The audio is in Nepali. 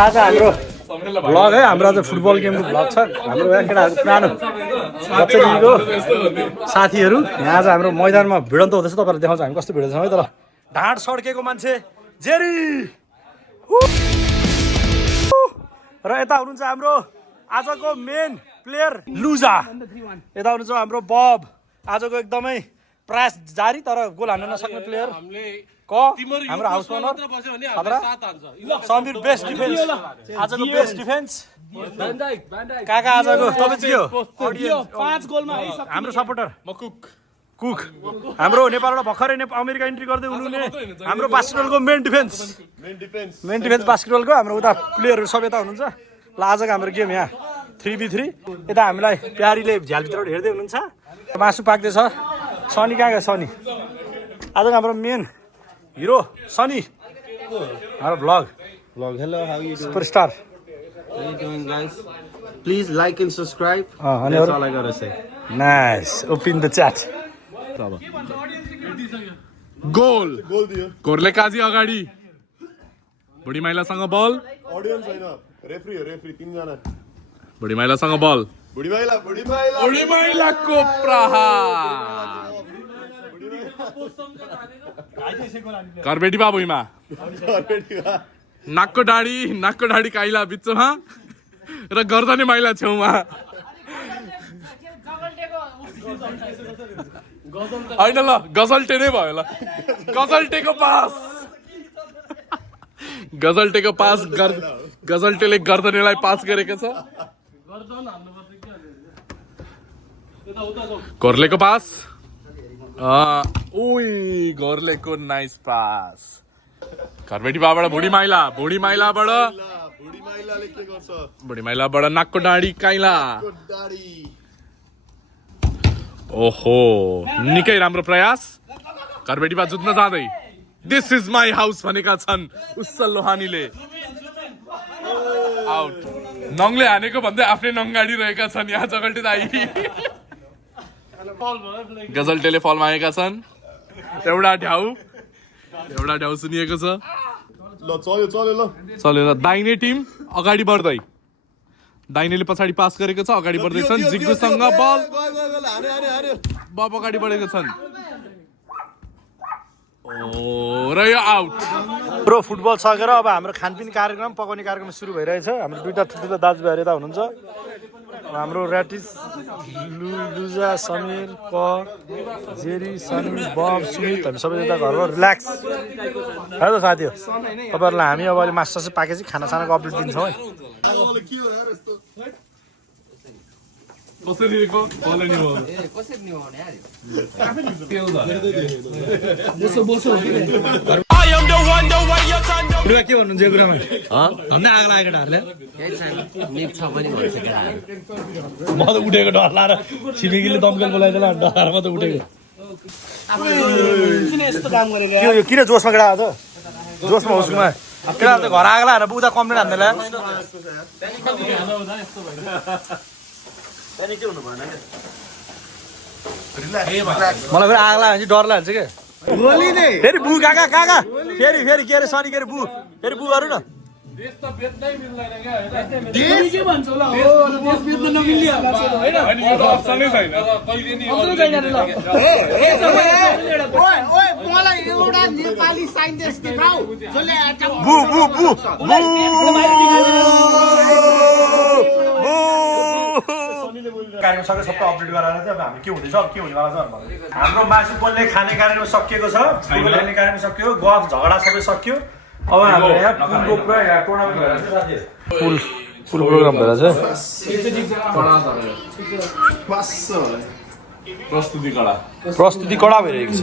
आज हाम्रो भ्लग है हाम्रो आज फुटबल गेमको भ्लग छ हाम्रो केटाहरु पुरानो बच्चादेखिको साथीहरु यहाँ आज हाम्रो मैदानमा भिडन्त हुँदैछ तपाईहरुले देखाउँछ हामी कस्तो भिडेछौँ है तर ढाड सड्केको मान्छे जेरी र यता हुनुहुन्छ हाम्रो आजको मेन प्लेयर लुजा यता हुनुहुन्छ हाम्रो बब आजको एकदमै प्रयास जारी तर गोल हान्न नसक्ने प्लेयर हाम्रो house owner Samir best defence आजको बेस्ट डिफेन्स काका आजको तपाईँ चाहिँ के हो 5 गोलमा हाम्रो सपोर्टर कुक हाम्रो नेपालबाट भर्खरै अमेरिका इन्ट्री गर्दै हुनुहुने हाम्रो बास्केटबलको मेन डिफेन्स बास्केटबलको हाम्रो उता प्लेयरहरू सब यता हुनुहुन्छ ल आजको हाम्रो गेम यहाँ 3v3 यता हामीलाई प्यारीले झ्यालभित्रबाट हेर्दै हुनुहुन्छ मासु पाक्दैछ सनी कहाँ गयो सनी आजको हाम्रो मेन हिरो सनी हाम्रो vlog Hello, how are you doing? Superstar How you doing, guys? Please like and subscribe. That's all I gotta say. Nice open the chat गोल घोरले काजी अगाडि बुढी माइलासँग बल ऑडियन्स हैन रेफ्री 3 जना बुढी माइलासँग बल बुढी बुढी माइलाको प्रहार घरबेटी बाबुमा नाकको डाडी काइला बिचमा र गर्दने माइला छेउमा होइन ल गजल्टे नै भयो ल गजल्टेको पास गजल्टेले गर्दनेलाई पास गरेको छ घोर्लेको पास घोर्लेको नाइस पास घरबेटी बाबाट बुढी माइलाबाट नाकको डाँडी काइला ओहो निकै राम्रो प्रयास घरबेटी बा जुत्न जाँदै दिस इज माई हाउस भनेका छन् उस्सल लोहानीले आउट नङले हानेको भन्दै आफ्नै नङ गाडी रहेका छन् यहाँ जगल्टे दाई गजल्टेले फल मागेका छन् एउटा ढ्याउ सुनिएको छ ल चल्यो ल दाहिने टिम अगाडि बढ्दै दाहिनेले पछाडि पास गरेको छ अगाडि बढ्दैछन् जिग्गुसँग बल अगाडि बढेको छन् र यो आउट प्रो फुटबल सकेर अब हाम्रो खानपिन कार्यक्रम पकाउने कार्यक्रम सुरु भइरहेछ हाम्रो दुईटा ठुल्ठुलो दाजुभाइहरू यता हुनुहुन्छ हाम्रो ऱ्याटिस लुजा समीर क जेरी सनी बब सुमित हामी सबै यता घरमा रिल्याक्स है त साथी हो तपाईँहरूलाई हामी अब अहिले मासु सासु पाकेपछि खानासानाको अपडेट दिन्छौँ है के भन्नुहुन्छ यो कुरामा भन्दै आग लागेको केटाहरूले म त उठेको डर लाएर छिमेकीले दमकल बोलाइदिएला डरमा त उठेको किन जोसमा केटा त जोसमा होस्कुमा केटा त घर आग लाएर उता कम्प्लेन हान्दैला मलाई फेरि आग लाग्यो भने डर लाग्छ क्या फेरि बु काका फेरि के अरे सनी के अरे बु फेरि बु गरौँ न कार्यक्रम सबै अपडेट गराएर चाहिँ अब हामी के हुँदैछ अब के हुनेवाला छ हाम्रो मासु पोल्ने खाने कार्यक्रम सकिएको छ फुटबल खेल्ने कार्यक्रम सकियो गफ झगडा सबै सकियो अब हाम्रो यहाँ पुलको पुरा यहाँ टुर्नामेन्ट भइरहेको छ साथी पुल प्रोग्राम भइरहेको छ प्रस्तुति कडा भइरहेको छ